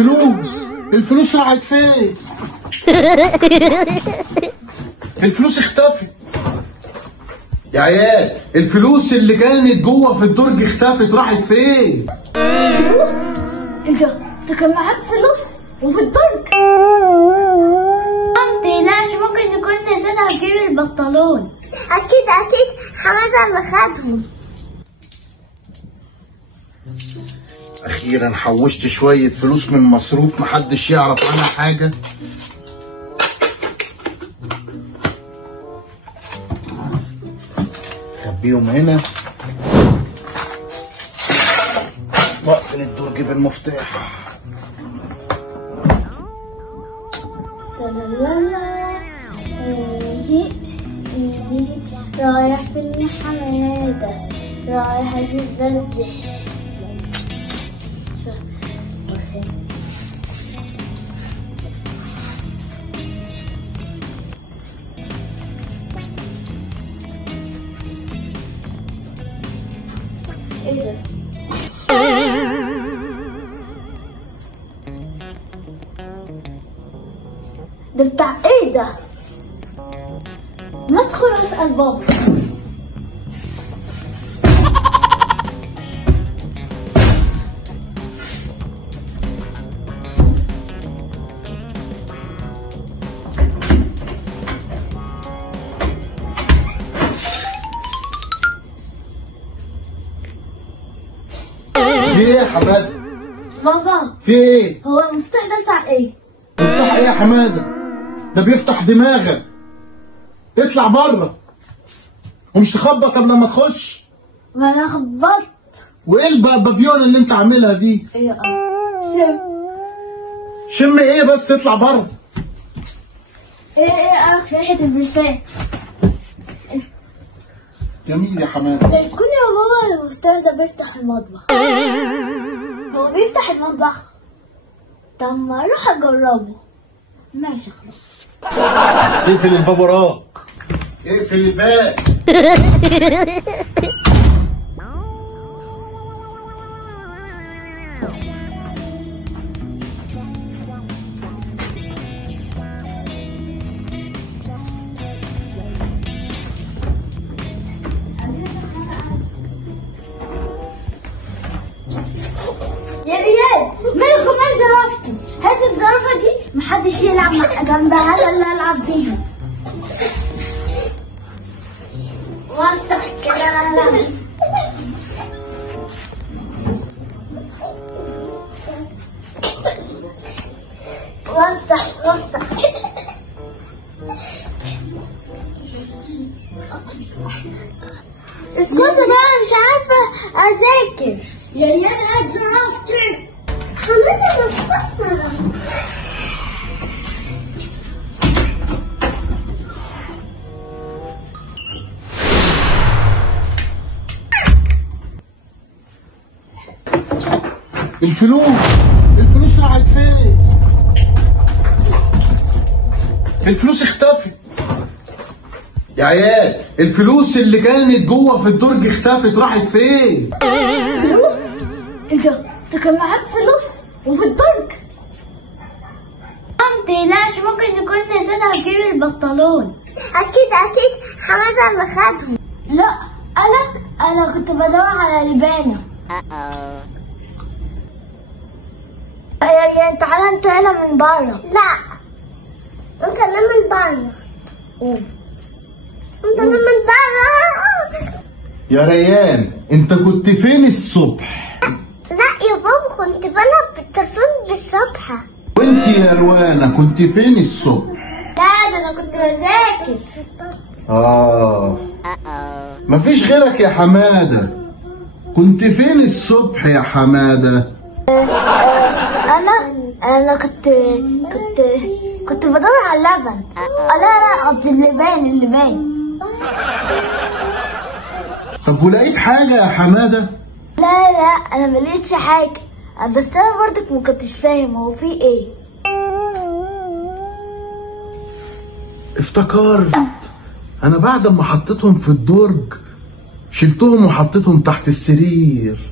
الفلوس راحت فين؟ الفلوس اختفت يا عيال. الفلوس اللي كانت جوه في الدرج اختفت، راحت فين؟ فلوس؟ ايه ده؟ انت كان معاك فلوس وفي الدرج؟ متقلقش، ممكن نكون نسيتها في جيب البنطلون. اكيد حماده اللي خدهم. اخيرا حوشت شويه فلوس من مصروف محدش يعرف عنها حاجه. خبيهم هنا واقفل الدرج بالمفتاح. رايح فين حماده؟ رايح اجيب بنزين. ايه ده بتاع ايه ده؟ ما ادخل اسال بابا. في ايه يا حماده؟ بابا في ايه؟ هو المفتاح ده بتاع ايه؟ مفتاح ايه يا حماده؟ ده بيفتح دماغك. اطلع بره ومش تخبط قبل ما تخش. ما انا خبطت. وايه البابيون اللي انت عاملها دي؟ ايه شم ايه بس؟ اطلع بره. ايه قالك في ريحه البلفان؟ جميل يا حماده. ده يكون يا بابا المفتاح ده بيفتح المطبخ. هو بيفتح المطبخ؟ طب ما اروح اجربه. ماشي خلاص. اقفل الباب وراك. اقفل الباب. يا ريال مالكم مال زرافتي؟ هات الزرافه دي محدش يلعب جنبها، انا اللي العب فيها. وسع كده انا. وسع اسكتوا بقى، مش عارفه اذاكر. يا ريال هات زرافتي. حماده مستخسره. الفلوس راحت فين؟ الفلوس اختفت يا عيال. الفلوس اللي كانت جوه في الدرج اختفت، راحت فين؟ فلوس؟ ايه ده؟ انت كان معاك فلوس وفي الدرج؟ متقلقش، ممكن نكون نسيتها في جيب البنطلون. اكيد حماده اللي خدهم. لا، انا كنت بدور على لبانه. يا تعالى انت هنا من بره. لا انت اللي من بره. انت اللي من بره. يا ريان انت كنت فين الصبح؟ لا يا بابا، كنت بلعب بالتليفون بالصبح. وانت يا روانه كنت فين الصبح؟ لا، ده انا كنت بذاكر. مفيش غيرك يا حماده. كنت فين الصبح يا حماده؟ انا كنت بدور على اللبن. لا قصدي اللبان. طب ولقيت حاجه يا حماده؟ لا انا ملقتش حاجه، بس انا برضك ما كنتش فاهم هو في ايه. افتكرت. انا بعد ما حطيتهم في الدرج شلتهم وحطيتهم تحت السرير.